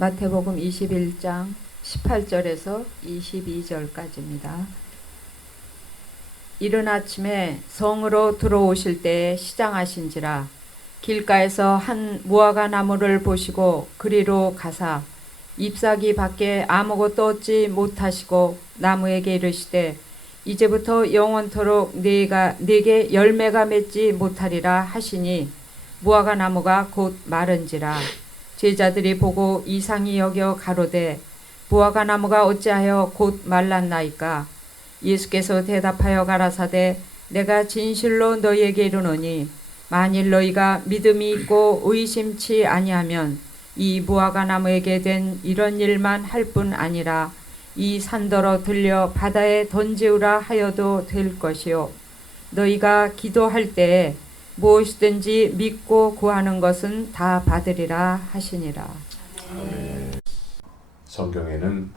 마태복음 21장 18절에서 22절까지입니다. 이른 아침에 성으로 들어오실 때에 시장하신지라 길가에서 한 무화과 나무를 보시고 그리로 가사 잎사귀 밖에 아무것도 얻지 못하시고 나무에게 이르시되 이제부터 영원토록 네게 열매가 맺지 못하리라 하시니 무화과 나무가 곧 마른지라. 제자들이 보고 이상히 여겨 가로되 무화과 나무가 어찌하여 곧 말랐나이까. 예수께서 대답하여 가라사대 내가 진실로 너희에게 이르노니 만일 너희가 믿음이 있고 의심치 아니하면 이 무화과 나무에게 된 이런 일만 할 뿐 아니라 이 산더러 들려 바다에 던지우라 하여도 될 것이요 너희가 기도할 때에 무엇이든지 믿고 구하는 것은 다 받으리라 하시니라. 성경에는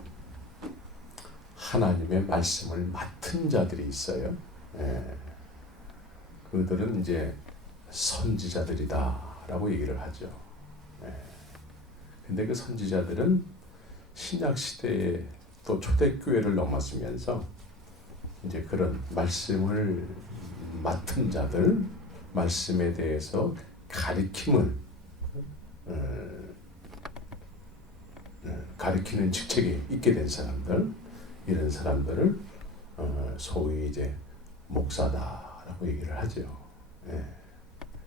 하나님의 말씀을 맡은 자들이 있어요. 그들은 이제 선지자들이다라고 얘기를 하죠. 근데 그 선지자들은 신약 시대에 또 초대교회를 넘었으면서 이제 그런 말씀을 맡은 자들, 말씀에 대해서 가리키는 직책이 있게 된 사람들, 이런 사람들을 소위 이제 목사다라고 얘기를 하죠.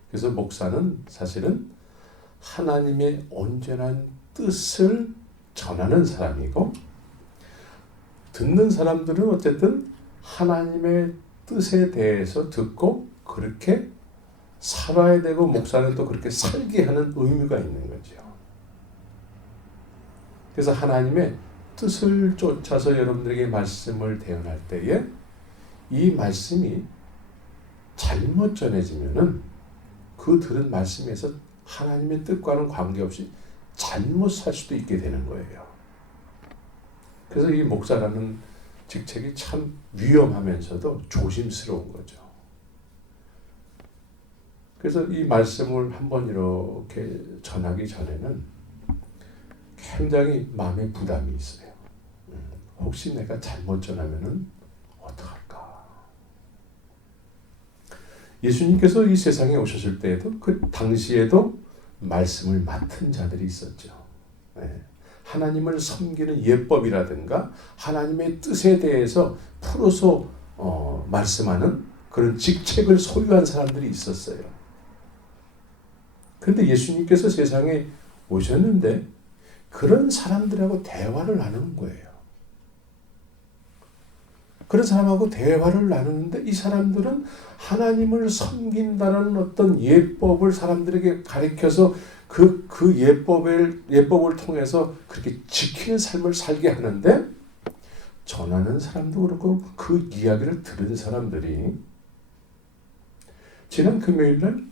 그래서 목사는 사실은 하나님의 온전한 뜻을 전하는 사람이고, 듣는 사람들은 어쨌든 하나님의 뜻에 대해서 듣고 그렇게 살아야 되고, 목사는 또 그렇게 살게 하는 의무가 있는 거죠. 그래서 하나님의 뜻을 쫓아서 여러분들에게 말씀을 대언할 때에 이 말씀이 잘못 전해지면은 그 들은 말씀에서 하나님의 뜻과는 관계없이 잘못 살 수도 있게 되는 거예요. 그래서 이 목사라는 직책이 참 위험하면서도 조심스러운 거죠. 그래서 이 말씀을 한번 이렇게 전하기 전에는 굉장히 마음에 부담이 있어요. 혹시 내가 잘못 전하면은 어떡할까? 예수님께서 이 세상에 오셨을 때에도 그 당시에도 말씀을 맡은 자들이 있었죠. 하나님을 섬기는 예법이라든가 하나님의 뜻에 대해서 풀어서 말씀하는 그런 직책을 소유한 사람들이 있었어요. 그런데 예수님께서 세상에 오셨는데 그런 사람들하고 대화를 나누는 거예요. 그런 사람하고 대화를 나누는데 이 사람들은 하나님을 섬긴다는 어떤 예법을 사람들에게 가르쳐서 그 예법을 통해서 그렇게 지키는 삶을 살게 하는데, 전하는 사람도 그렇고 그 이야기를 들은 사람들이 지난 금요일날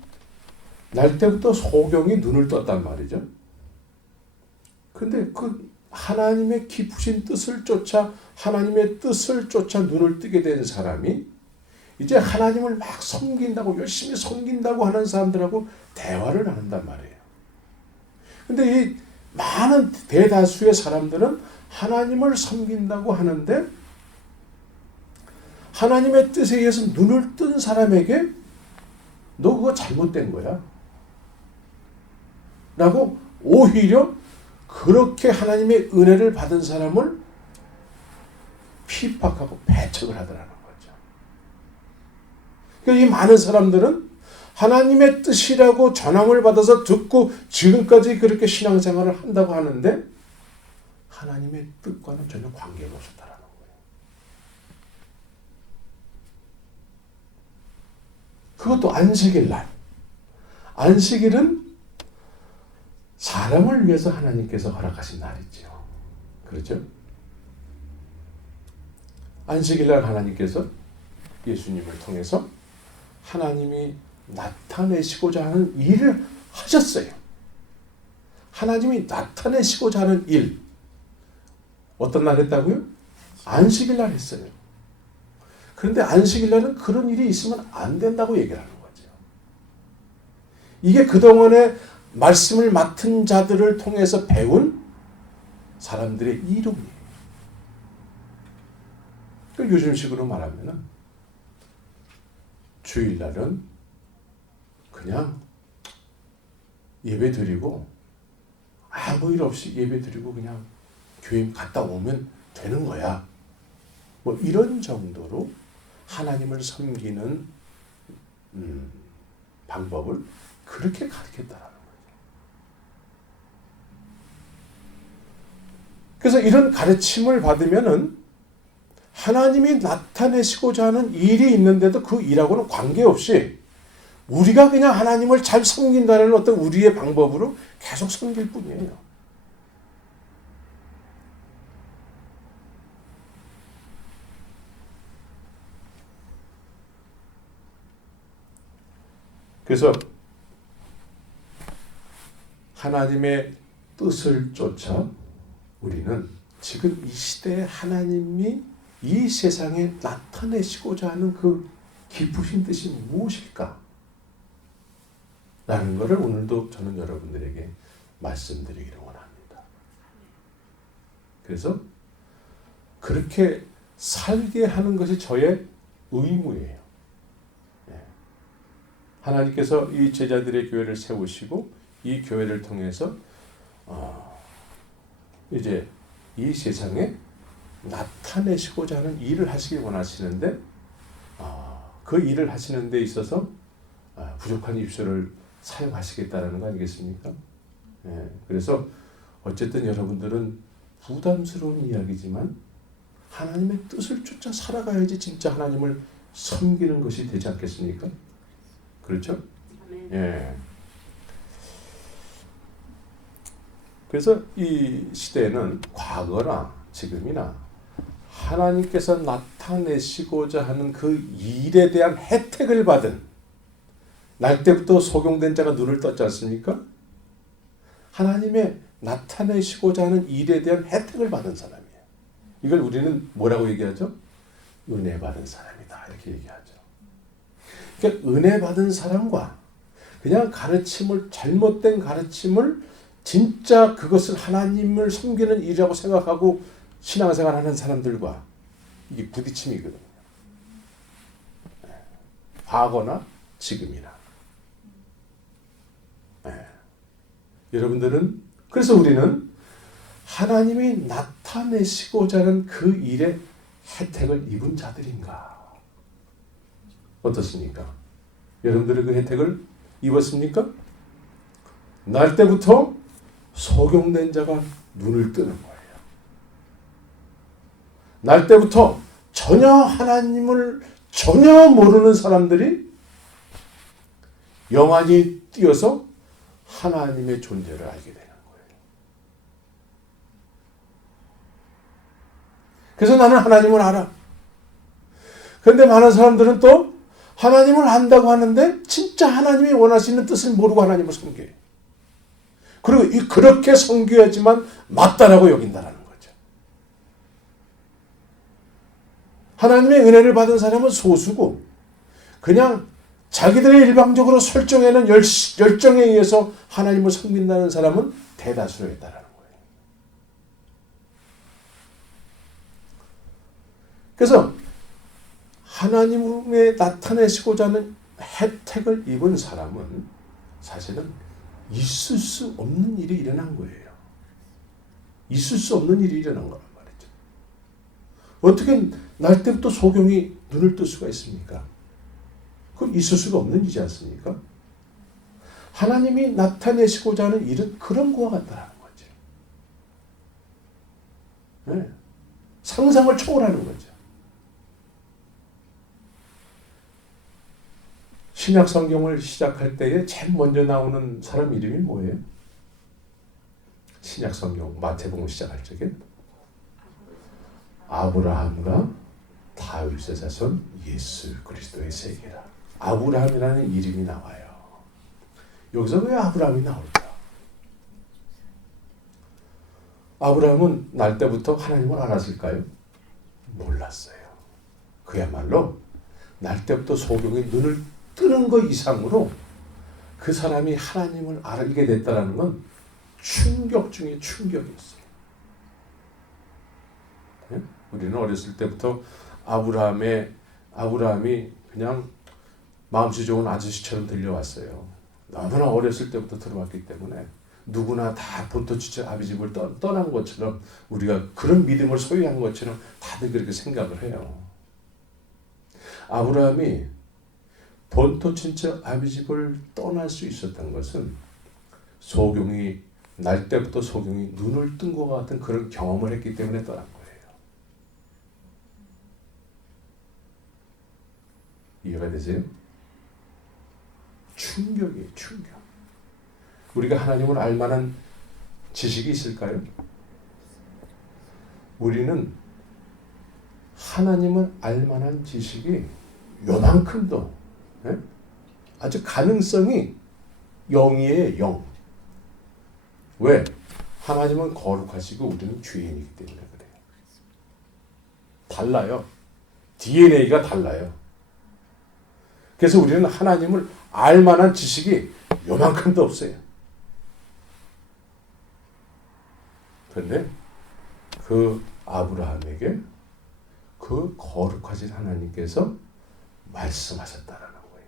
날 때부터 소경이 눈을 떴단 말이죠. 근데 그 하나님의 깊으신 뜻을 쫓아, 하나님의 뜻을 쫓아 눈을 뜨게 된 사람이 이제 하나님을 막 섬긴다고, 열심히 섬긴다고 하는 사람들하고 대화를 나눈단 말이에요. 근데 이 많은 대다수의 사람들은 하나님을 섬긴다고 하는데 하나님의 뜻에 의해서 눈을 뜬 사람에게 너 그거 잘못된 거야 라고 오히려 그렇게 하나님의 은혜를 받은 사람을 핍박하고 배척을 하더라는 거죠. 그러니까 이 많은 사람들은 하나님의 뜻이라고 전함을 받아서 듣고 지금까지 그렇게 신앙생활을 한다고 하는데 하나님의 뜻과는 전혀 관계가 없었다라는 거예요. 그것도 안식일 날. 안식일은 사람을 위해서 하나님께서 허락하신 날이죠. 그렇죠? 안식일날 하나님께서 예수님을 통해서 하나님이 나타내시고자 하는 일을 하셨어요. 하나님이 나타내시고자 하는 일. 어떤 날 했다고요? 안식일날 했어요. 그런데 안식일날은 그런 일이 있으면 안 된다고 얘기를 하는 거죠. 이게 그동안에 말씀을 맡은 자들을 통해서 배운 사람들의 이름이에요. 요즘식으로 말하면 주일날은 그냥 예배 드리고 아무 일 없이 예배 드리고 그냥 교회 갔다 오면 되는 거야. 뭐 이런 정도로 하나님을 섬기는 방법을 그렇게 가르쳤다라는 거예요. 그래서 이런 가르침을 받으면은 하나님이 나타내시고자 하는 일이 있는데도 그 일하고는 관계없이 우리가 그냥 하나님을 잘 섬긴다는 어떤 우리의 방법으로 계속 섬길 뿐이에요. 그래서 하나님의 뜻을 쫓아 우리는 지금 이 시대에 하나님이 이 세상에 나타내시고자 하는 그 깊으신 뜻이 무엇일까? 라는 것을 오늘도 저는 여러분들에게 말씀드리기를 원합니다. 그래서 그렇게 살게 하는 것이 저의 의무예요. 하나님께서 이 제자들의 교회를 세우시고 이 교회를 통해서 이제 이 세상에 나타내시고자 하는 일을 하시길 원하시는데 그 일을 하시는 데 있어서 부족한 입술을 사용하시겠다라는 거 아니겠습니까? 그래서 어쨌든 여러분들은 부담스러운 이야기지만 하나님의 뜻을 쫓아 살아가야지 진짜 하나님을 섬기는 것이 되지 않겠습니까? 그렇죠? 예. 그래서 이 시대에는 과거나 지금이나 하나님께서 나타내시고자 하는 그 일에 대한 혜택을 받은 날 때부터 소경된 자가 눈을 떴지 않습니까? 하나님의 나타내시고자 하는 일에 대한 혜택을 받은 사람이에요. 이걸 우리는 뭐라고 얘기하죠? 은혜 받은 사람이다 이렇게 얘기하죠. 그러니까 은혜 받은 사람과 그냥 가르침을 잘못된 가르침을 진짜 그것을 하나님을 섬기는 일이라고 생각하고 신앙생활하는 사람들과 이게 부딪힘이거든요. 과거나 지금이나. 여러분들은 그래서 우리는 하나님이 나타내시고자 하는 그 일의 혜택을 입은 자들인가? 어떻습니까? 여러분들은 그 혜택을 입었습니까? 날 때부터 소경된 자가 눈을 뜨는 거예요. 날 때부터 전혀 하나님을 전혀 모르는 사람들이 영안이 띄어서 하나님의 존재를 알게 되는 거예요. 그래서 나는 하나님을 알아. 그런데 많은 사람들은 또 하나님을 안다고 하는데 진짜 하나님이 원하시는 뜻을 모르고 하나님을 섬겨요. 그리고 그렇게 섬겨야지만 맞다라고 여긴다라는 거죠. 하나님의 은혜를 받은 사람은 소수고 그냥 자기들의 일방적으로 설정해놓은 열정에 의해서 하나님을 섬긴다는 사람은 대다수로 있다라는 거예요. 그래서 하나님의 나타내시고자 하는 혜택을 입은 사람은 사실은 있을 수 없는 일이 일어난 거예요. 있을 수 없는 일이 일어난 거란 말이죠. 어떻게 날 때부터 소경이 눈을 뜰 수가 있습니까? 그건 있을 수가 없는 일이지 않습니까? 하나님이 나타내시고자 하는 일은 그런 거와 같다는 거죠. 네. 상상을 초월하는 거죠. 신약 성경을 시작할 때에 제일 먼저 나오는 사람 이름이 뭐예요? 신약 성경 마태복음 시작할 적에 아브라함과 다윗의 자손 예수 그리스도의 세계라. 아브라함이라는 이름이 나와요. 여기서 왜 아브라함이 나올까? 아브라함은 날 때부터 하나님을 알았을까요? 몰랐어요. 그야말로 날 때부터 소경이 눈을 뜨는 것 이상으로 그 사람이 하나님을 알게 됐다는 건 충격 중에 충격이었어요. 예? 우리는 어렸을 때부터 아브라함이 그냥 마음씨 좋은 아저씨처럼 들려왔어요. 너무나 어렸을 때부터 들어왔기 때문에 누구나 다 본토지체 아비 집을 떠난 것처럼 우리가 그런 믿음을 소유한 것처럼 다들 그렇게 생각을 해요. 아브라함이 본토 친척 아비 집을 떠날 수 있었던 것은 소경이 날 때부터 소경이 눈을 뜬 것 같은 그런 경험을 했기 때문에 떠난 거예요. 이해가 되세요? 충격이에요, 충격. 우리가 하나님을 알 만한 지식이 있을까요? 우리는 하나님을 알 만한 지식이 요만큼도 아주 가능성이 0이에요, 0. 왜? 하나님은 거룩하시고 우리는 죄인이기 때문에 그래요. 달라요. DNA가 달라요. 그래서 우리는 하나님을 알 만한 지식이 요만큼도 없어요. 그런데 그 아브라함에게 그 거룩하신 하나님께서 말씀하셨다라는 거예요.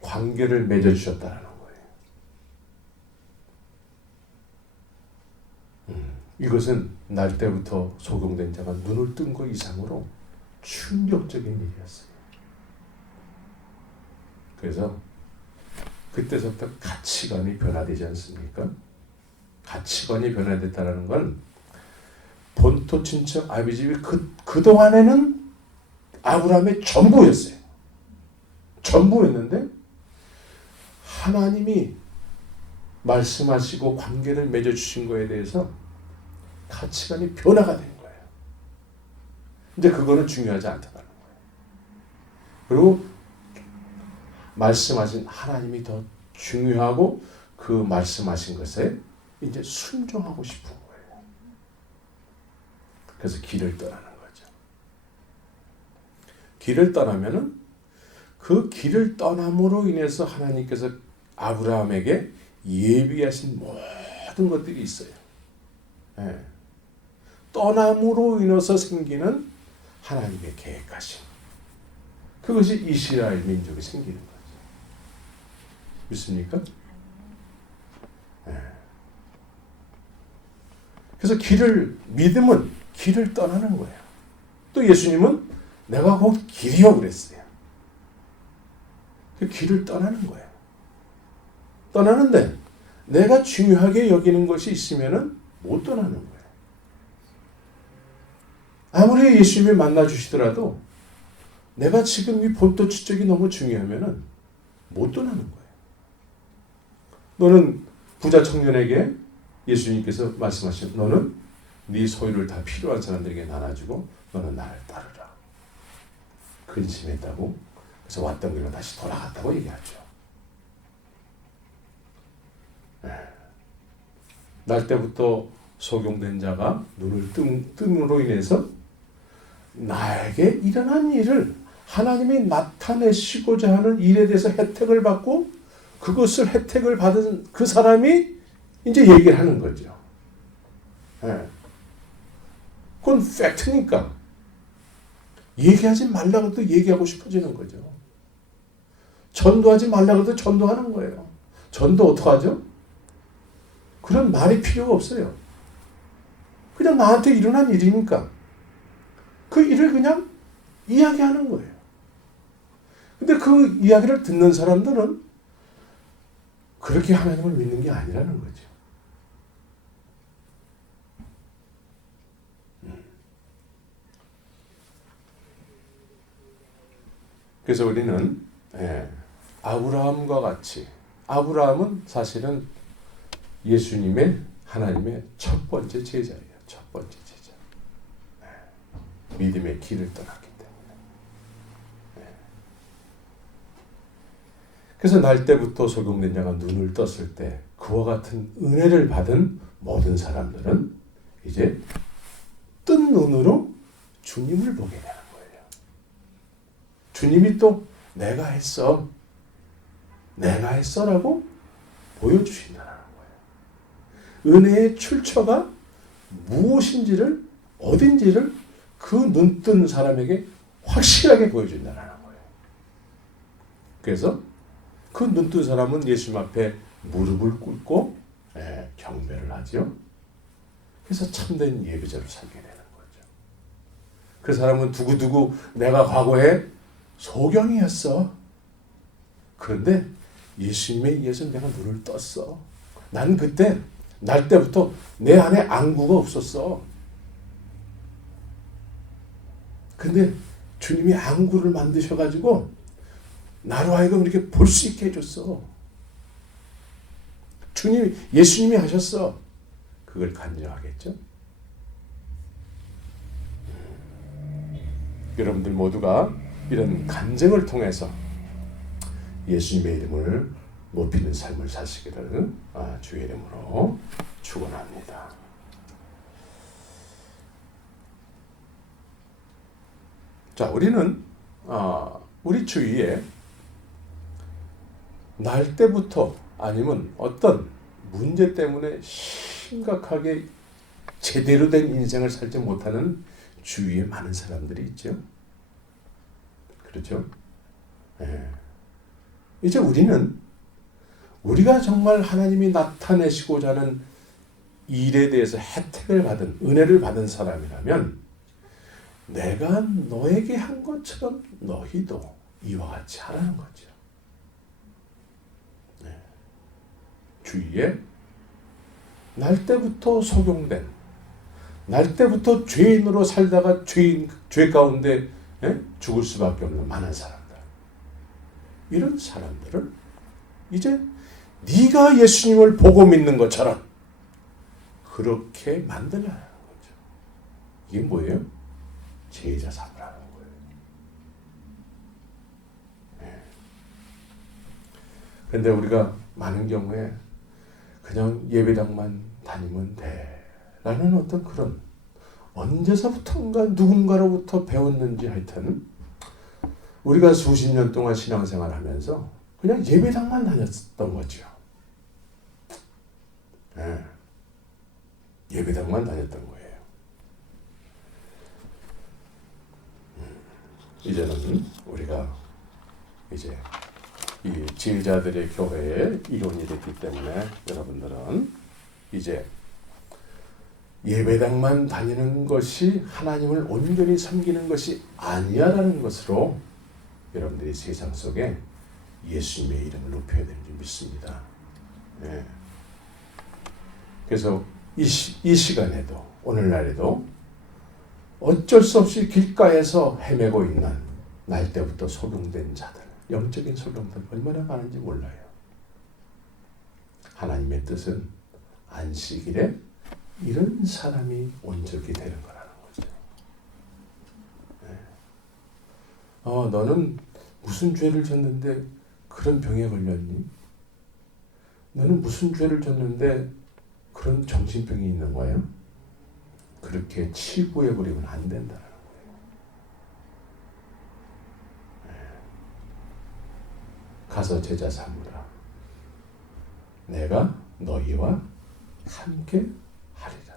관계를 맺어주셨다라는 거예요. 이것은 날 때부터 소경된 자가 눈을 뜬 것 이상으로 충격적인 일이었어요. 그래서 그때서부터 가치관이 변화되지 않습니까? 가치관이 변화됐다는 건 본토 친척 아비집이 그동안에는 아브라함의 전부였어요. 전부였는데 하나님이 말씀하시고 관계를 맺어주신 거에 대해서 가치관이 변화가 된 거예요. 근데 그거는 중요하지 않다는 거예요. 그리고 말씀하신 하나님이 더 중요하고 그 말씀하신 것에 이제 순종하고 싶은 거예요. 그래서 길을 떠나는 거죠. 길을 떠나면은 그 길을 떠남으로 인해서 하나님께서 아브라함에게 예비하신 모든 것들이 있어요. 예. 떠남으로 인해서 생기는 하나님의 계획하심. 그것이 이스라엘 민족이 생기는 거죠. 믿습니까? 예. 그래서 믿음은 길을 떠나는 거예요. 또 예수님은 내가 곧 길이요 그랬어요. 그 길을 떠나는 거예요. 떠나는데 내가 중요하게 여기는 것이 있으면은 못 떠나는 거예요. 아무리 예수님이 만나 주시더라도 내가 지금 이 본토 지적이 너무 중요하면은 못 떠나는 거예요. 너는 부자 청년에게 예수님께서 말씀하신 너는 네 소유를 다 필요한 사람들에게 나눠주고 너는 나를 따르라. 근심했다고 그래서 왔던 길로 다시 돌아갔다고 얘기하죠. 날 때부터 소경된 자가 눈을 뜸으로 인해서 나에게 일어난 일을 하나님이 나타내시고자 하는 일에 대해서 혜택을 받고 그것을 혜택을 받은 그 사람이 이제 얘기를 하는 거죠. 그건 팩트니까 얘기하지 말라고 해도 얘기하고 싶어지는 거죠. 전도하지 말라고 해도 전도하는 거예요. 전도 어떡하죠? 그런 말이 필요가 없어요. 그냥 나한테 일어난 일이니까 그 일을 그냥 이야기하는 거예요. 근데 그 이야기를 듣는 사람들은 그렇게 하나님을 믿는 게 아니라는 거죠. 그래서 우리는 아브라함과 같이 아브라함은 사실은 예수님의 하나님의 첫 번째 제자예요. 첫 번째 제자. 믿음의 길을 떠났기 때문에. 그래서 날 때부터 소경된 자가 눈을 떴을 때 그와 같은 은혜를 받은 모든 사람들은 이제 뜬 눈으로 주님을 보게 되는 거예요. 주님이 또 내가 했어라고 보여주신다는 거예요. 은혜의 출처가 무엇인지를 어딘지를 그 눈뜬 사람에게 확실하게 보여준다는 거예요. 그래서 그 눈뜬 사람은 예수님 앞에 무릎을 꿇고 경배를 하죠. 그래서 참된 예배자로 살게 되는 거죠. 그 사람은 두고두고 내가 과거에 소경이었어. 그런데 예수님에 의해서 내가 눈을 떴어. 난 그때 날 때부터 내 안에 안구가 없었어. 근데 주님이 안구를 만드셔가지고 나로 하여금 이렇게 볼 수 있게 해줬어. 예수님이 하셨어. 그걸 간증하겠죠. 여러분들 모두가 이런 간증을 통해서 예수님의 이름을 높이는 삶을 사시기를 주의 이름으로 축원합니다. 자, 우리는 우리 주위에 날 때부터 아니면 어떤 문제 때문에 심각하게 제대로 된 인생을 살지 못하는 주위에 많은 사람들이 있죠. 그렇죠? 이제 우리가 정말 하나님이 나타내시고자 하는 일에 대해서 혜택을 받은, 은혜를 받은 사람이라면 내가 너에게 한 것처럼 너희도 이와 같이 하라는 거죠. 주위에 날 때부터 속용된, 날 때부터 죄인으로 살다가 죄 가운데 죽을 수밖에 없는 많은 사람들. 이런 사람들을 이제 네가 예수님을 보고 믿는 것처럼 그렇게 만들라는 거죠. 이게 뭐예요? 제자 삼으라는 거예요. 그런데 우리가 많은 경우에 그냥 예배당만 다니면 돼 라는 어떤 그런 언제서부턴가 누군가로부터 배웠는지 하여튼 우리가 수십 년 동안 신앙생활 하면서 그냥 예배당만 다녔던 거죠. 예배당만 다녔던 거예요. 이제는 우리가 이제 이 제자들의 교회의 일원이 됐기 때문에 여러분들은 이제 예배당만 다니는 것이 하나님을 온전히 섬기는 것이 아니야라는 것으로 여러분들이 세상 속에 예수님의 이름을 높여야 되는지 믿습니다. 그래서 이 시간에도 오늘날에도 어쩔 수 없이 길가에서 헤매고 있는 날 때부터 소경된 자들, 영적인 소경들 얼마나 많은지 몰라요. 하나님의 뜻은 안식일에 이런 사람이 온전히 되는 거라는 거죠. 너는 무슨 죄를 졌는데 그런 병에 걸렸니? 너는 무슨 죄를 졌는데 그런 정신병이 있는 거예요? 그렇게 치부해버리면 안 된다는 거예요. 가서 제자 삼으라. 내가 너희와 함께 하리라.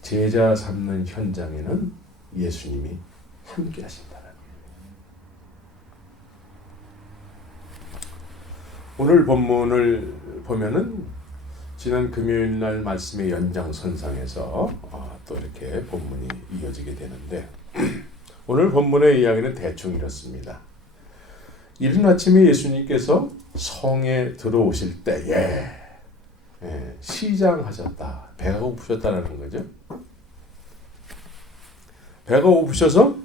제자 삼는 현장에는 예수님이 함께 하신다는 거예요. 오늘 본문을 보면은 지난 금요일 날 말씀의 연장선상에서 또 이렇게 본문이 이어지게 되는데 오늘 본문의 이야기는 대충 이렇습니다. 이른 아침에 예수님께서 성에 들어오실 때에 시장하셨다. 배가 고프셨다는 거죠. 배가 고프셔서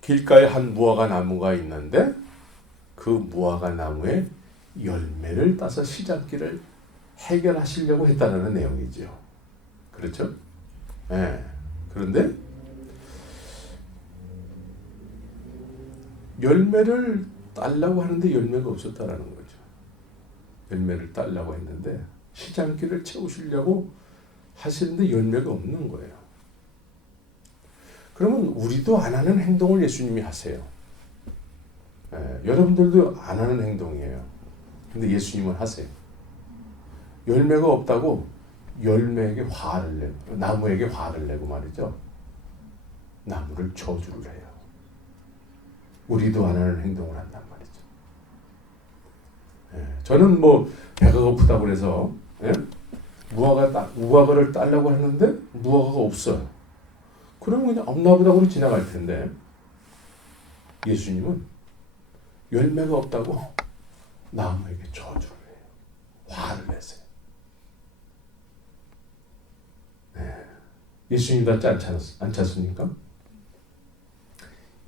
길가에 한 무화과 나무가 있는데 그 무화과 나무에 열매를 따서 시장길을 해결하시려고 했다는 내용이죠. 그렇죠? 그런데 열매를 따려고 하는데 열매가 없었다라는 거죠. 열매를 따려고 했는데 시장길을 채우시려고 하시는데 열매가 없는 거예요. 그러면 우리도 안 하는 행동을 예수님이 하세요. 여러분들도 안 하는 행동이에요. 근데 예수님은 하세요. 열매가 없다고 열매에게 화를 내고 나무에게 화를 내고 말이죠. 나무를 저주를 해요. 우리도 안 하는 행동을 한단 말이죠. 저는 뭐 배가 고프다고 그래서 무화과를 따려고 하는데 무화과가 없어요. 그러면 그냥 없나보다 그러고 지나갈 텐데 예수님은 열매가 없다고 나무에게 저주를 해요. 화를 내세요. 예수님답지 않지 않습니까?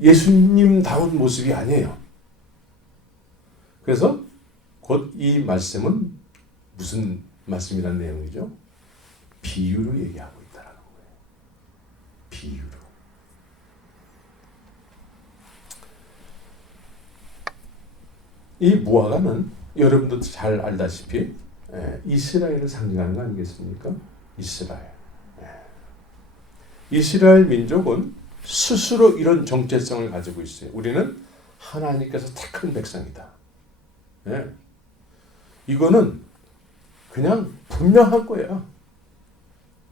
예수님다운 모습이 아니에요. 그래서 곧 이 말씀은 무슨 말씀이라는 내용이죠? 비유로 얘기하고 있다는 거예요. 비유로. 이 무화과는 여러분도 잘 알다시피 이스라엘을 상징하는 거 아니겠습니까? 이스라엘. 이스라엘 민족은 스스로 이런 정체성을 가지고 있어요. 우리는 하나님께서 택한 백성이다. 이거는 그냥 분명한 거야.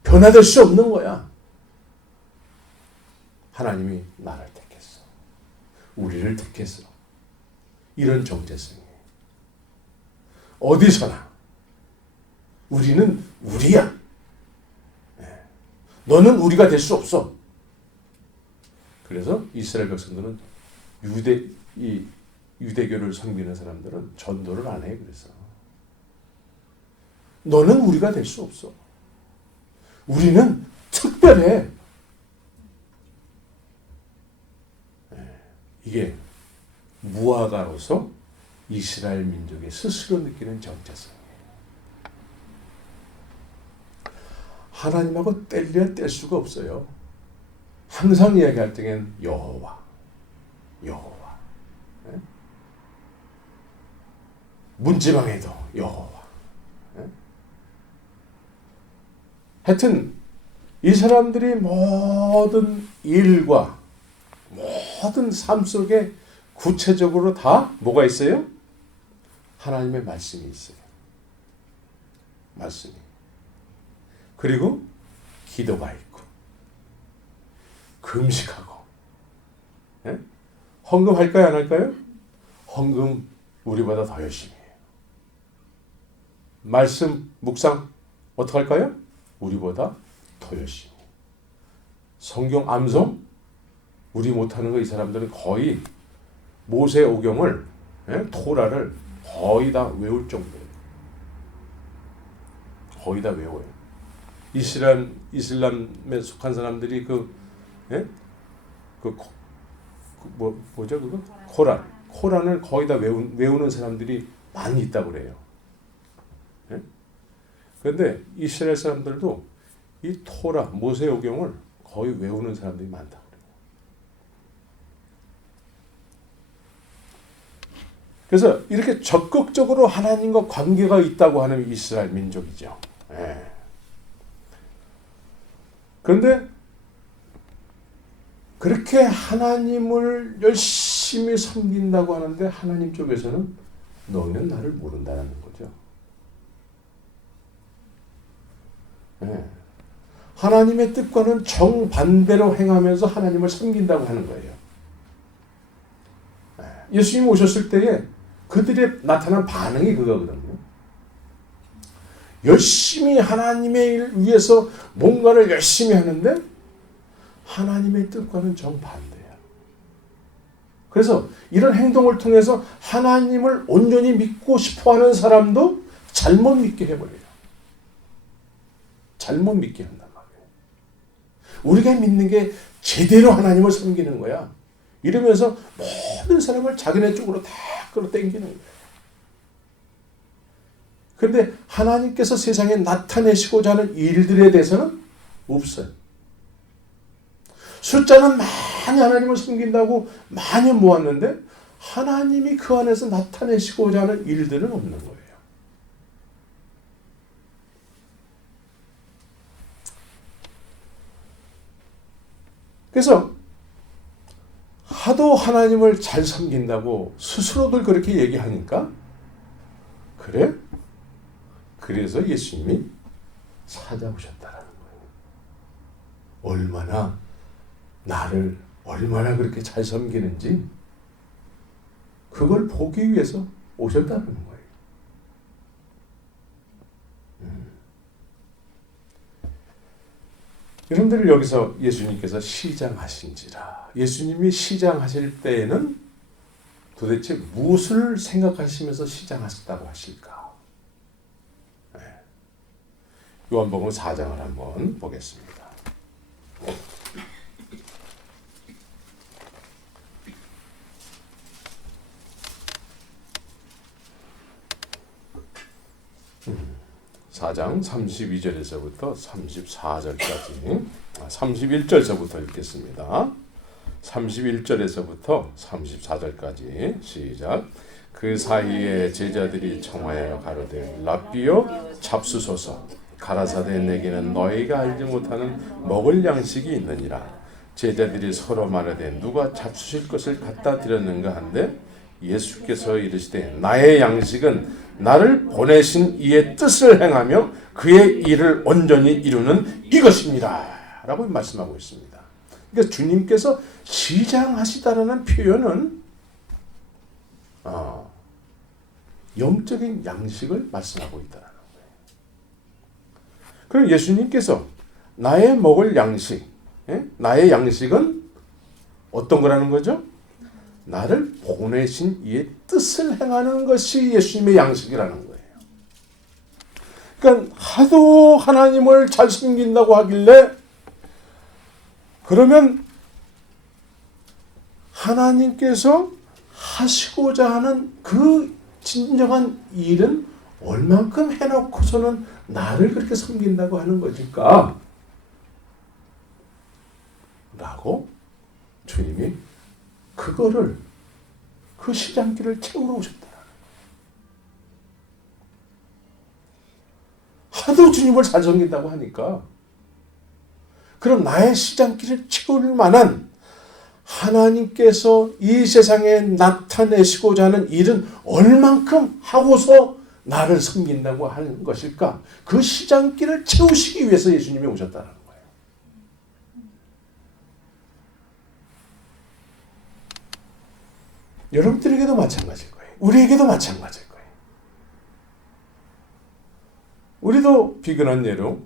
변화될 수 없는 거야. 하나님이 나를 택했어. 우리를 택했어. 이런 정체성이에요. 어디서나 우리는 우리야. 너는 우리가 될 수 없어. 그래서 이스라엘 백성들은 유대교를 섬기는 사람들은 전도를 안 해. 그래서 너는 우리가 될 수 없어. 우리는 특별해. 이게 무화과로서 이스라엘 민족의 스스로 느끼는 정체성이에요. 하나님하고 뗄래야 뗄 수가 없어요. 항상 이야기할 때는 여호와. 문지방에도 여호와. 하여튼 이 사람들이 모든 일과 모든 삶 속에 구체적으로 다 뭐가 있어요? 하나님의 말씀이 있어요. 말씀이. 그리고 기도가 있고 금식하고. 헌금할까요? 안 할까요? 헌금 우리보다 더 열심히 해요. 말씀 묵상 어떻게 할까요? 우리보다 더 열심히. 성경 암송 우리 못하는 거 이 사람들은 거의 모세오경을 토라를 거의 다 외울 정도예요. 거의 다 외워요. 이슬람에 속한 사람들이 뭐죠 그거? 코란을 거의 다 외우는 사람들이 많이 있다고 그래요. 그런데 이스라엘 사람들도 이 토라 모세오경을 거의 외우는 사람들이 많다고 그래요. 그래서 이렇게 적극적으로 하나님과 관계가 있다고 하는 이스라엘 민족이죠. 그런데 그렇게 하나님을 열심히 섬긴다고 하는데 하나님 쪽에서는 너는 나를 모른다는 거죠. 하나님의 뜻과는 정반대로 행하면서 하나님을 섬긴다고 하는 거예요. 예수님 오셨을 때에 그들의 나타난 반응이 그거거든요. 열심히 하나님의 일 위해서 뭔가를 열심히 하는데 하나님의 뜻과는 정반대야. 그래서 이런 행동을 통해서 하나님을 온전히 믿고 싶어하는 사람도 잘못 믿게 해버려요. 잘못 믿게 한단 말이에요. 우리가 믿는 게 제대로 하나님을 섬기는 거야. 이러면서 모든 사람을 자기네 쪽으로 다 끌어당기는 거예요. 그런데 하나님께서 세상에 나타내시고자 하는 일들에 대해서는 없어요. 숫자는 많이 하나님을 섬긴다고 많이 모았는데 하나님이 그 안에서 나타내시고자 하는 일들은 없는 거예요. 그래서 하도 하나님을 잘 섬긴다고 스스로들 그렇게 얘기하니까 그래? 그래서 예수님이 찾아오셨다라는 거예요. 얼마나 나를 얼마나 그렇게 잘 섬기는지 그걸 보기 위해서 오셨다는 거예요. 여러분들 여기서 예수님께서 시장하신지라, 예수님이 시장하실 때에는 도대체 무엇을 생각하시면서 시장하셨다고 하실까? 네. 요한복음 4장을 한번 보겠습니다. 사 4장 32절에서부터 34절까지 31절서부터 읽겠습니다. 31절에서부터 34절까지 시작. 그 사이에 제자들이 청하여 가로되 랍비여 잡수소서. 가라사대 내게는 너희가 알지 못하는 먹을 양식이 있느니라. 제자들이 서로 말하되 누가 잡수실 것을 갖다 드렸는가 한데 예수께서 이르시되 나의 양식은 나를 보내신 이의 뜻을 행하며 그의 일을 온전히 이루는 이것입니다 라고 말씀하고 있습니다. 그러니까 주님께서 시장하시다라는 표현은 영적인 양식을 말씀하고 있다는 거예요. 그럼 예수님께서 나의 먹을 양식, 나의 양식은 어떤 거라는 거죠? 나를 보내신 이의 뜻을 행하는 것이 예수님의 양식이라는 거예요. 그러니까 하도 하나님을 잘 섬긴다고 하길래 그러면 하나님께서 하시고자 하는 그 진정한 일은 얼만큼 해놓고서는 나를 그렇게 섬긴다고 하는 것일까? 라고 주님이 그거를 그 시장길을 채우러 오셨다. 하도 주님을 잘 섬긴다고 하니까 그럼 나의 시장길을 채울 만한 하나님께서 이 세상에 나타내시고자 하는 일은 얼만큼 하고서 나를 섬긴다고 하는 것일까? 그 시장길을 채우시기 위해서 예수님이 오셨다는 거예요. 여러분들에게도 마찬가지일 거예요. 우리에게도 마찬가지일 거예요. 우리도 비근한 예로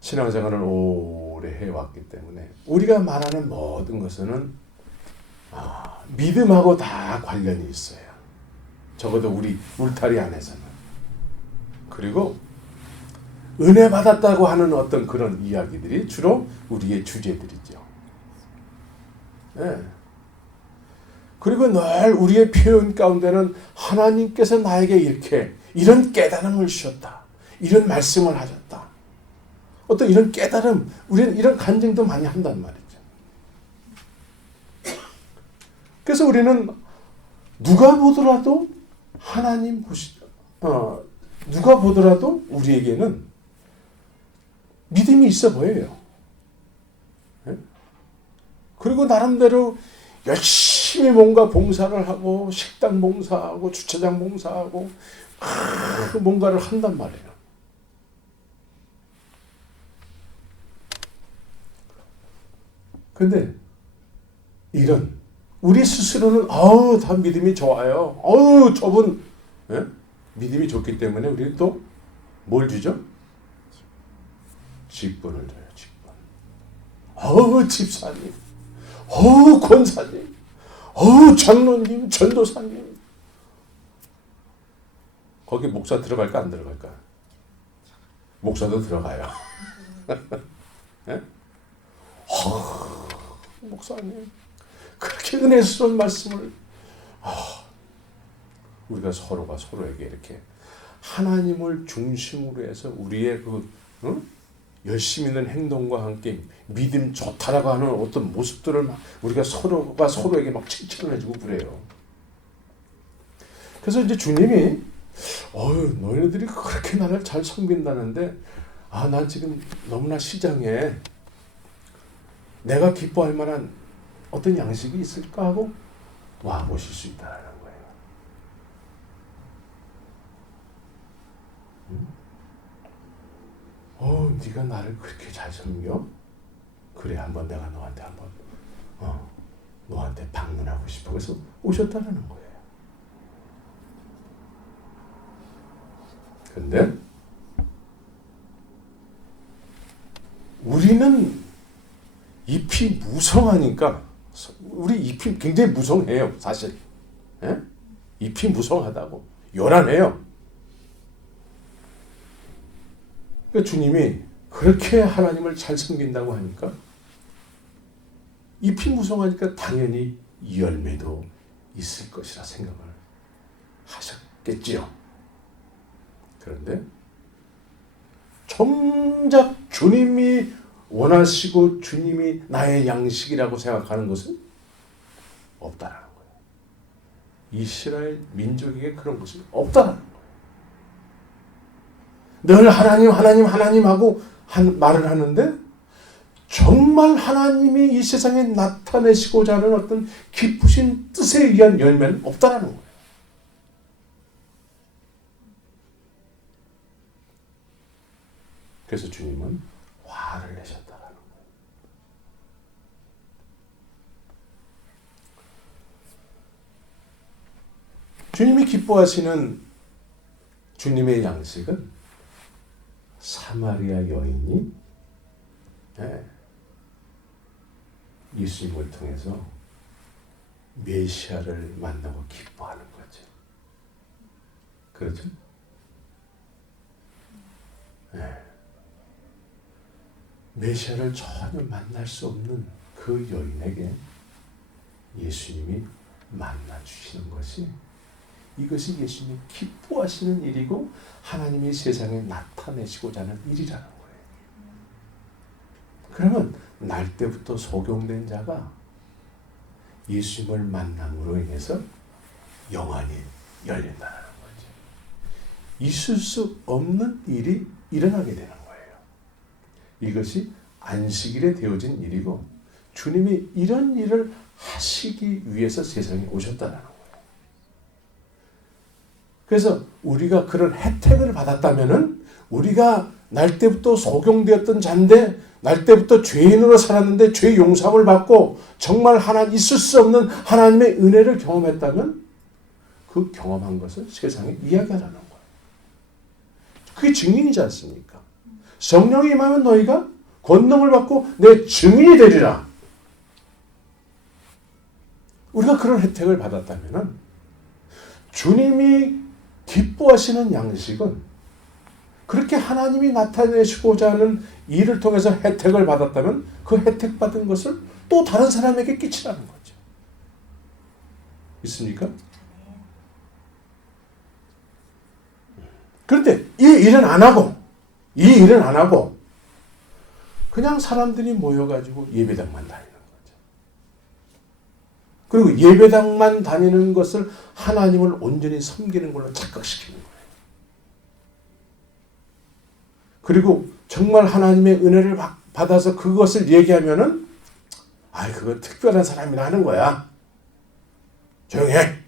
신앙생활을 오래 해왔기 때문에 우리가 말하는 모든 것은 믿음하고 다 관련이 있어요. 적어도 우리 울타리 안에서는. 그리고 은혜 받았다고 하는 어떤 그런 이야기들이 주로 우리의 주제들이죠. 네. 그리고 늘 우리의 표현 가운데는 하나님께서 나에게 이렇게 이런 깨달음을 주셨다. 이런 말씀을 하셨다. 어떤 이런 깨달음, 우리는 이런 간증도 많이 한단 말이죠. 그래서 우리는 누가 보더라도 누가 보더라도 우리에게는 믿음이 있어 보여요. 그리고 나름대로 열심히 뭔가 봉사를 하고 식당 봉사하고 주차장 봉사하고 뭔가를 한단 말이에요. 근데 이런 우리 스스로는 다 믿음이 좋아요. 저분 믿음이 좋기 때문에 우리는 또 뭘 주죠? 직분을 줘요. 직분. 집사님, 권사님, 장로님, 전도사님. 거기 목사 들어갈까 안 들어갈까? 목사도 들어가요. 네? 목사님 그렇게 은혜스러운 말씀을 우리가 서로가 서로에게 이렇게 하나님을 중심으로 해서 우리의 열심히 있는 행동과 함께 믿음 좋다라고 하는 어떤 모습들을 우리가 서로가 서로에게 막 칭찬을 해주고 그래요. 그래서 이제 주님이 너희들이 그렇게 나를 잘 섬긴다는데 난 지금 너무나 시장에 내가 기뻐할 만한 어떤 양식이 있을까 하고 와 보실 수 있다는 거예요. 네가 나를 그렇게 잘 섬겨? 그래, 한번 내가 너한테 너한테 방문하고 싶어. 그래서 오셨다라는 거예요. 근데 우리는 잎이 무성하니까, 우리 잎이 굉장히 무성해요, 사실. 예? 잎이 무성하다고, 요란해요. 그러니까 주님이 그렇게 하나님을 잘 섬긴다고 하니까 잎이 무성하니까 당연히 열매도 있을 것이라 생각을 하셨겠지요. 그런데 정작 주님이 원하시고 주님이 나의 양식이라고 생각하는 것은 없다라는 거예요. 이스라엘 민족에게 그런 것이 없다라는 거예요. 늘 하나님 하나님 하나님 하고 말을 하는데 정말 하나님이 이 세상에 나타내시고자 하는 어떤 깊으신 뜻에 의한 열매는 없다라는 거예요. 그래서 주님은 화를 내셨다라는 거예요. 주님이 기뻐하시는 주님의 양식은 사마리아 여인이 예수님을 통해서 메시아를 만나고 기뻐하는 거죠. 그렇죠? 메시아를 전혀 만날 수 없는 그 여인에게 예수님이 만나 주시는 것이, 이것이 예수님이 기뻐하시는 일이고 하나님이 세상에 나타내시고자 하는 일이라는 거예요. 그러면 날 때부터 소경된 자가 예수님을 만남으로 인해서 영안이 열린다는 거죠. 있을 수 없는 일이 일어나게 되는 거예요. 이것이 안식일에 되어진 일이고 주님이 이런 일을 하시기 위해서 세상에 오셨다는 거예요. 그래서 우리가 그런 혜택을 받았다면은, 우리가 날 때부터 소경되었던 자인데 날 때부터 죄인으로 살았는데 죄 용서를 받고 정말 있을 수 없는 하나님의 은혜를 경험했다면 그 경험한 것을 세상에 이야기하라는 거예요. 그게 증인이지 않습니까? 성령이 임하면 너희가 권능을 받고 내 증인이 되리라. 우리가 그런 혜택을 받았다면 주님이 기뻐하시는 양식은, 그렇게 하나님이 나타내시고자 하는 일을 통해서 혜택을 받았다면 그 혜택 받은 것을 또 다른 사람에게 끼치라는 거죠. 있습니까? 그런데 이 일은 안 하고 그냥 사람들이 모여가지고 예배당만 다니는 거죠. 그리고 예배당만 다니는 것을 하나님을 온전히 섬기는 걸로 착각시키는 거예요. 그리고 정말 하나님의 은혜를 받아서 그것을 얘기하면은, 그거 특별한 사람이라 하는 거야. 조용해.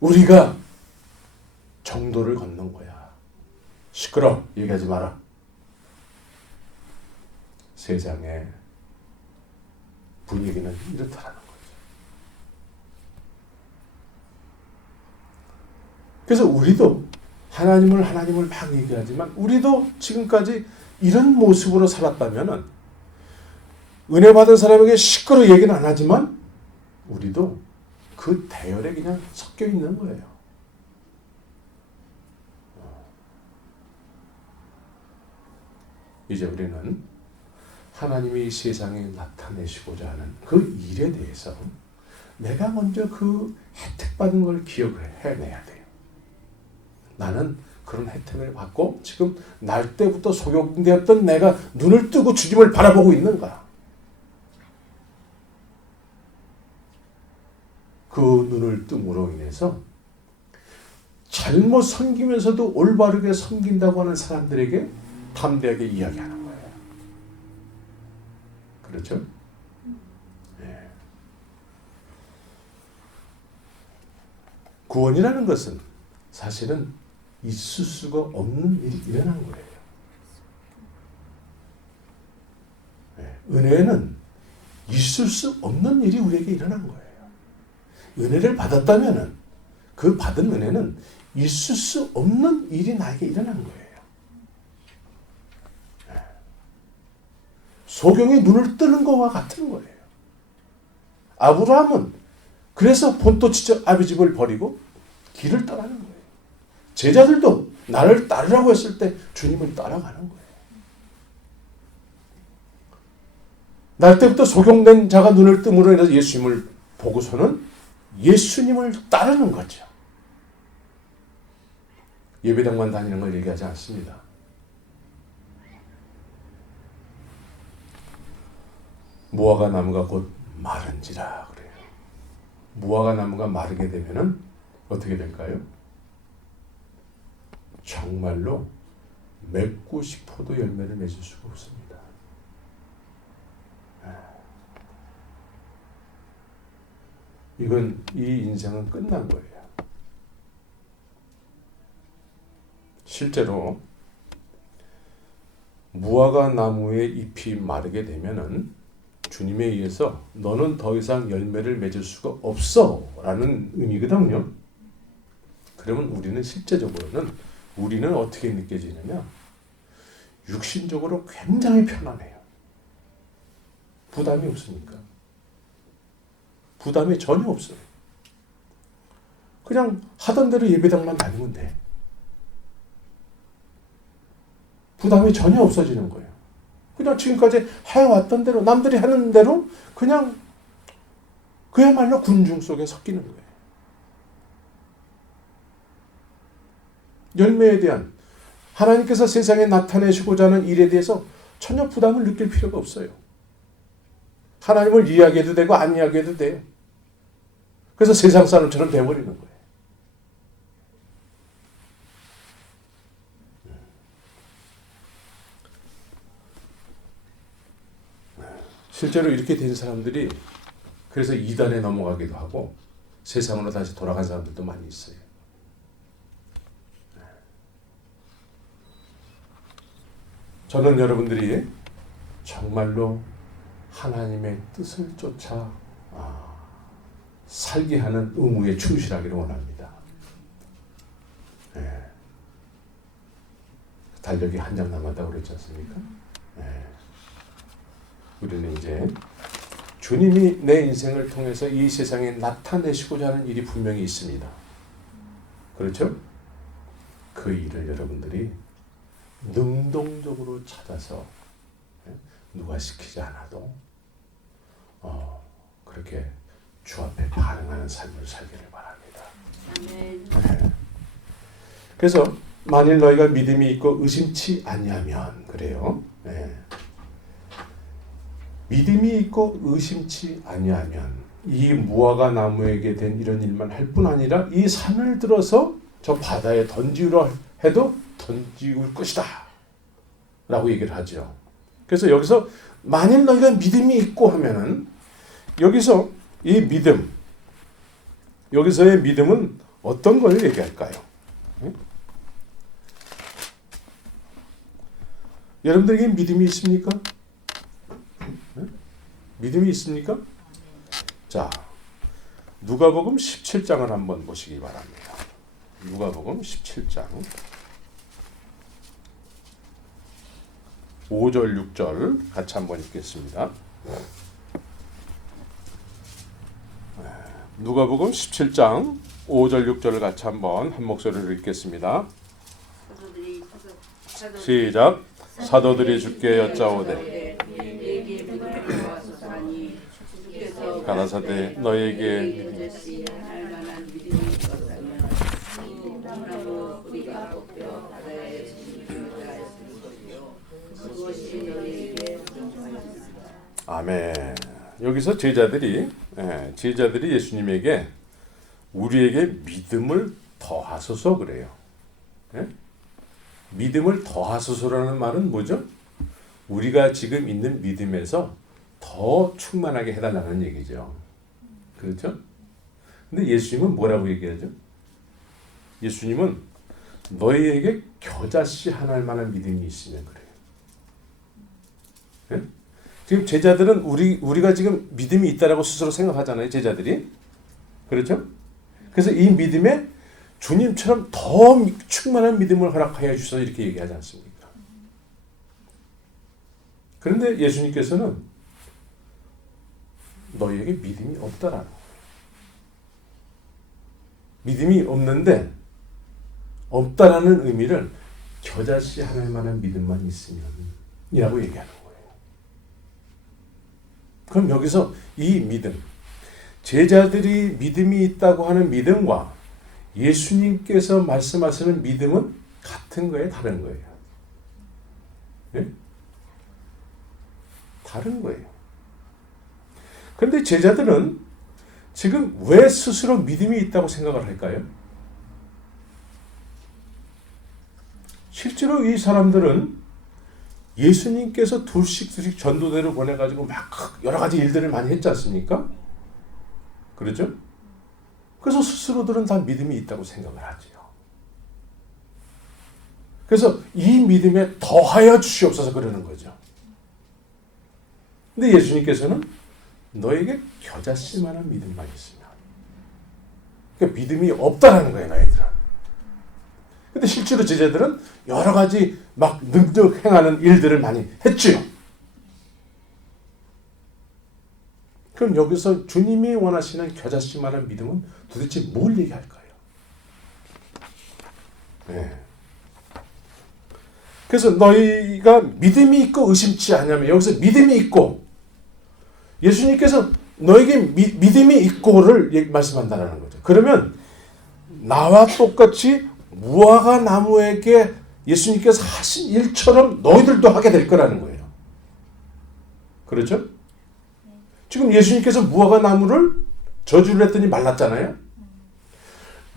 우리가 정도를 걷는 거야. 시끄러. 얘기하지 마라. 세상의 분위기는 이렇다라는 거죠. 그래서 우리도 하나님을 막 얘기하지만 우리도 지금까지 이런 모습으로 살았다면은, 은혜 받은 사람에게 시끄러 얘기는 안 하지만 우리도 그 대열에 그냥 섞여 있는 거예요. 이제 우리는 하나님이 세상에 나타내시고자 하는 그 일에 대해서 내가 먼저 그 혜택받은 걸 기억을 해내야 돼요. 나는 그런 혜택을 받고 지금 날 때부터 소경되었던 내가 눈을 뜨고 주님을 바라보고 있는 거야. 그 눈을 뜸으로 인해서 잘못 섬기면서도 올바르게 섬긴다고 하는 사람들에게 담대하게 이야기하는 거예요. 그렇죠? 네. 구원이라는 것은 사실은 있을 수가 없는 일이 일어난 거예요. 은혜는 있을 수 없는 일이 우리에게 일어난 거예요. 은혜를 받았다면 그 받은 은혜는 있을 수 없는 일이 나에게 일어난 거예요. 소경이 눈을 뜨는 것과 같은 거예요. 아브라함은 그래서 본토 지적 아비 집을 버리고 길을 떠나는 거예요. 제자들도 나를 따르라고 했을 때 주님을 따라가는 거예요. 날 때부터 소경된 자가 눈을 뜸으로 인해서 예수님을 보고서는 예수님을 따르는 거죠. 예배당만 다니는 걸 얘기하지 않습니다. 무화과 나무가 곧 마른지라 그래요. 무화과 나무가 마르게 되면은 어떻게 될까요? 정말로 맺고 싶어도 열매를 맺을 수가 없습니다. 이건 이 인생은 끝난 거예요. 실제로 무화과 나무의 잎이 마르게 되면은 주님에 의해서 너는 더 이상 열매를 맺을 수가 없어 라는 의미거든요. 그러면 우리는 실제적으로는 우리는 어떻게 느껴지냐면 육신적으로 굉장히 편안해요. 부담이 없으니까. 부담이 전혀 없어요. 그냥 하던 대로 예배당만 다니면 돼. 부담이 전혀 없어지는 거예요. 그냥 지금까지 해왔던 대로 남들이 하는 대로 그냥 그야말로 군중 속에 섞이는 거예요. 열매에 대한 하나님께서 세상에 나타내시고자 하는 일에 대해서 전혀 부담을 느낄 필요가 없어요. 하나님을 이야기해도 되고 안 이야기해도 돼요. 그래서 세상 사람처럼 돼버리는 거예요. 실제로 이렇게 된 사람들이 그래서 이단에 넘어가기도 하고 세상으로 다시 돌아간 사람들도 많이 있어요. 저는 여러분들이 정말로 하나님의 뜻을 쫓아 살게 하는 의무에 충실하기를 원합니다. 달력이 한 장 남았다고 그랬지 않습니까? 우리는 이제 주님이 내 인생을 통해서 이 세상에 나타내시고자 하는 일이 분명히 있습니다. 그렇죠? 그 일을 여러분들이 능동적으로 찾아서 누가 시키지 않아도 그렇게 주 앞에 반응하는 삶을 살기를 바랍니다. 네. 그래서 만일 너희가 믿음이 있고 의심치 아니하면 그래요. 네. 믿음이 있고 의심치 아니하면 이 무화과 나무에게 된 이런 일만 할 뿐 아니라 이 산을 들어서 저 바다에 던지려 해도 던지울 것이다 라고 얘기를 하죠. 그래서 여기서 만일 너희가 믿음이 있고 하면은 여기서 이 믿음, 여기서의 믿음은 어떤 걸 얘기할까요? 여러분들에게 믿음이 있습니까? 믿음이 있습니까? 자, 누가복음 17장을 한번 보시기 바랍니다. 누가복음 17장 5절 6절 같이 한번 읽겠습니다. 누가복음 17장 5절 6절을 같이 한번 한 목소리로 읽겠습니다. 시작. 사도들이 주께 여짜오되 가라사대 너에게 아멘. 여기서 제자들이 예수님에게 우리에게 믿음을 더하소서 그래요. 믿음을 더하소서라는 말은 뭐죠? 우리가 지금 있는 믿음에서 더 충만하게 해달라는 얘기죠. 그렇죠? 근데 예수님은 뭐라고 얘기하죠? 예수님은 너희에게 겨자씨 하나일 만한 믿음이 있으면 그래요. 지금 제자들은 우리가 지금 믿음이 있다라고 스스로 생각하잖아요. 제자들이. 그렇죠? 그래서 이 믿음에 주님처럼 더 충만한 믿음을 허락하여 주셔서 이렇게 얘기하지 않습니까? 그런데 예수님께서는 너희에게 믿음이 없다라는 거예요. 믿음이 없는데 없다라는 의미를 겨자씨 하나만한 믿음만 있으면 이라고 얘기하는 거예요. 그럼 여기서 이 믿음, 제자들이 믿음이 있다고 하는 믿음과 예수님께서 말씀하시는 믿음은 같은 거예요? 다른 거예요? 네? 다른 거예요. 그런데 제자들은 지금 왜 스스로 믿음이 있다고 생각을 할까요? 실제로 이 사람들은 예수님께서 둘씩 전도대로 보내가지고 막 여러 가지 일들을 많이 했지 않습니까? 그렇죠? 그래서 스스로들은 다 믿음이 있다고 생각을 하죠. 그래서 이 믿음에 더하여 주시옵소서 그러는 거죠. 근데 예수님께서는 너에게 겨자씨만한 믿음만 있으면, 그러니까 믿음이 없다라는 거예요, 너희들은. 근데 실제로 제자들은 여러 가지 막 능력 행하는 일들을 많이 했지요. 그럼 여기서 주님이 원하시는 겨자씨만한 믿음은 도대체 뭘 얘기할까요? 네. 그래서 너희가 믿음이 있고 의심치 않으면 여기서 믿음이 있고 예수님께서 너에게 믿음이 있고를 말씀한다는 거죠. 그러면 나와 똑같이 무화과 나무에게 예수님께서 하신 일처럼 너희들도 하게 될 거라는 거예요. 그렇죠? 지금 예수님께서 무화과 나무를 저주를 했더니 말랐잖아요.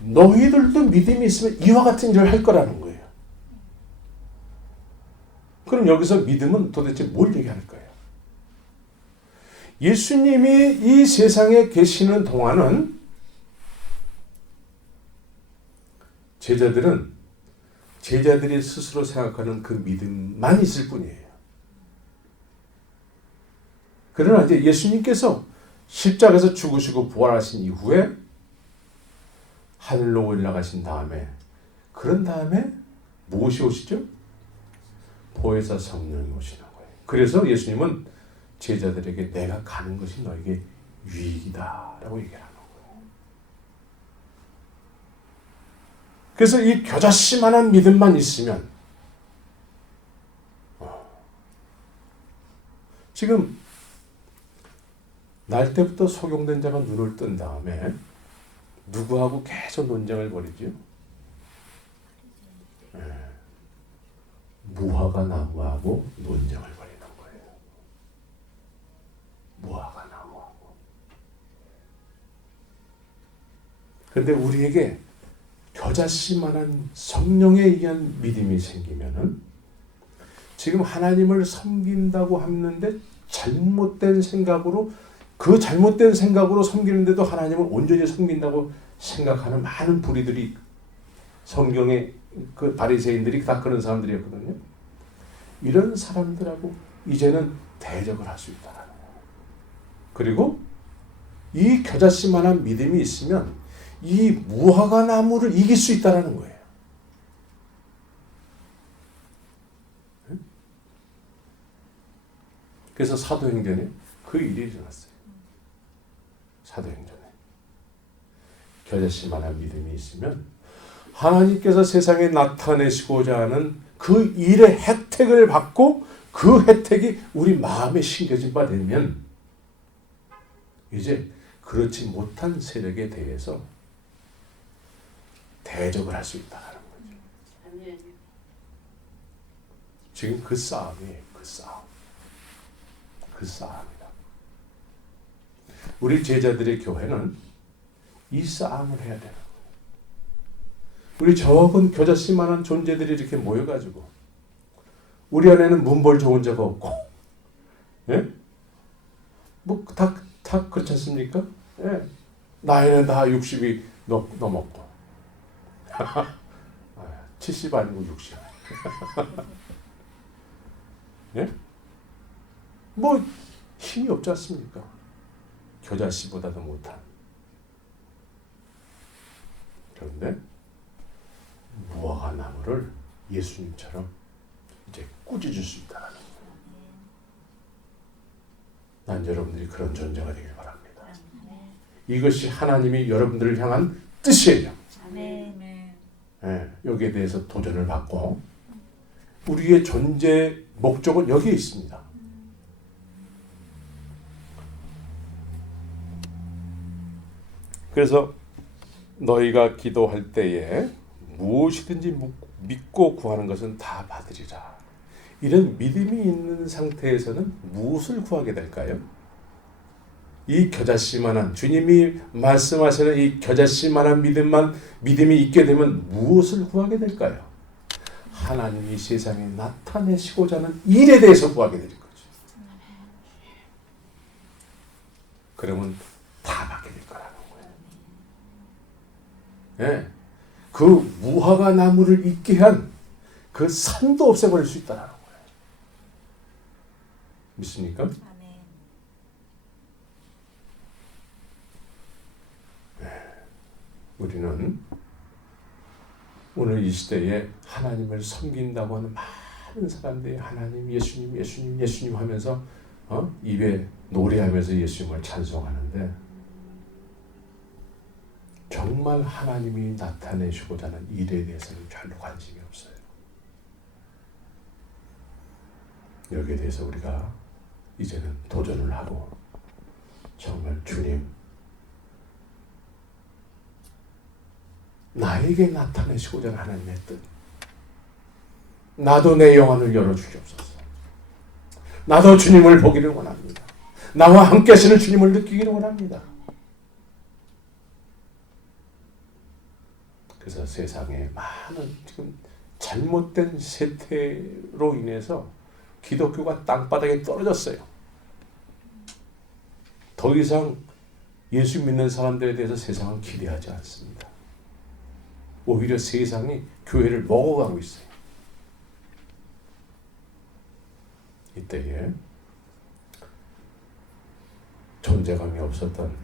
너희들도 믿음이 있으면 이와 같은 일을 할 거라는 거예요. 그럼 여기서 믿음은 도대체 뭘 얘기할 거예요? 예수님이 이 세상에 계시는 동안은 제자들이 스스로 생각하는 그 믿음만 있을 뿐이에요. 그러나 이제 예수님께서 십자가에서 죽으시고 부활하신 이후에 하늘로 올라가신 다음에, 그런 다음에 무엇이 오시죠? 보혜사 성령이 오시는 거예요. 그래서 예수님은 제자들에게 내가 가는 것이 너에게 유익이다 라고 얘기를 하는 거예요. 그래서 이 겨자씨만한 믿음만 있으면, 지금 날 때부터 소경된 자가 눈을 뜬 다음에 누구하고 계속 논쟁을 벌이죠? 무화과 나무하고 논쟁을 벌이는 거예요. 무화과 나무하고. 그런데 우리에게 겨자씨만한 성령에 의한 믿음이 생기면은 지금 하나님을 섬긴다고 하는데 잘못된 생각으로, 그 잘못된 생각으로 섬기는데도 하나님을 온전히 섬긴다고 생각하는 많은 부리들이, 성경에 그 바리새인들이 다 그런 사람들이었거든요. 이런 사람들하고 이제는 대적을 할 수 있다는 거예요. 그리고 이 겨자씨만한 믿음이 있으면 이 무화과 나무를 이길 수 있다는 거예요. 그래서 사도행전에 그 일이 일어났어요. 사도행전에 겨자씨만한 믿음이 있으면 하나님께서 세상에 나타내시고자 하는 그 일의 혜택을 받고 그 혜택이 우리 마음에 심겨진 바 되면 이제 그렇지 못한 세력에 대해서 대적을 할 수 있다는 거죠. 지금 그 싸움이에요. 그 싸움이다. 우리 제자들의 교회는 이 싸움을 해야 되는 거예요. 우리 적은 겨자씨만한 존재들이 이렇게 모여가지고 우리 안에는 문벌 좋은 자가 없고, 예? 뭐 다 그렇지 않습니까? 예. 나이는 다 60이 넘었고 70 아니고 60. 예? 뭐 힘이 없지 않습니까? 겨자씨보다도 못한. 그런데 무화과 나무를 예수님처럼 이제 꾸짖을 수 있다는 거예요. 난 여러분들이 그런 존재가 되길 바랍니다. 이것이 하나님이 여러분들을 향한 뜻이에요. 네, 여기에 대해서 도전을 받고 우리의 존재 목적은 여기에 있습니다. 그래서 너희가 기도할 때에 무엇이든지 믿고 구하는 것은 다 받으리라. 이런 믿음이 있는 상태에서는 무엇을 구하게 될까요? 이 겨자씨만한 주님이 말씀하시는 이 겨자씨만한 믿음이 있게 되면 무엇을 구하게 될까요? 하나님이 세상에 나타내시고자 하는 일에 대해서 구하게 될 거죠. 그러면 다 받게 될 거라는 거예요. 네. 그 무화과 나무를 있게 한 그 산도 없애버릴 수 있다는 거예요. 믿습니까? 우리는 오늘 이 시대에 하나님을 섬긴다고 하는 많은 사람들이 하나님, 예수님, 예수님, 예수님 하면서 입에 노래하면서 예수님을 찬송하는데 정말 하나님이 나타내시고자 하는 일에 대해서는 별로 관심이 없어요. 여기에 대해서 우리가 이제는 도전을 하고 정말 주님 나에게 나타내시고자 하는 하나님의 뜻, 나도 내 영혼을 열어주시옵소서. 나도 주님을 보기를 원합니다. 나와 함께 하시는 주님을 느끼기를 원합니다. 그래서 세상에 많은 지금 잘못된 세태로 인해서 기독교가 땅바닥에 떨어졌어요. 더 이상 예수 믿는 사람들에 대해서 세상은 기대하지 않습니다. 오히려 세상이 교회를 먹어가고 있어요. 이때에 존재감이 없었던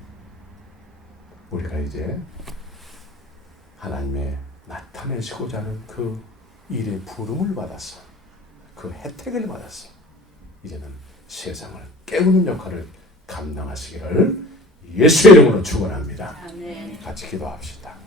우리가 이제 하나님의 나타내시고자 하는 그 일의 부름을 받았어. 그 혜택을 받았어. 이제는 세상을 깨우는 역할을 감당하시기를 예수의 이름으로 축원합니다. 같이 기도합시다.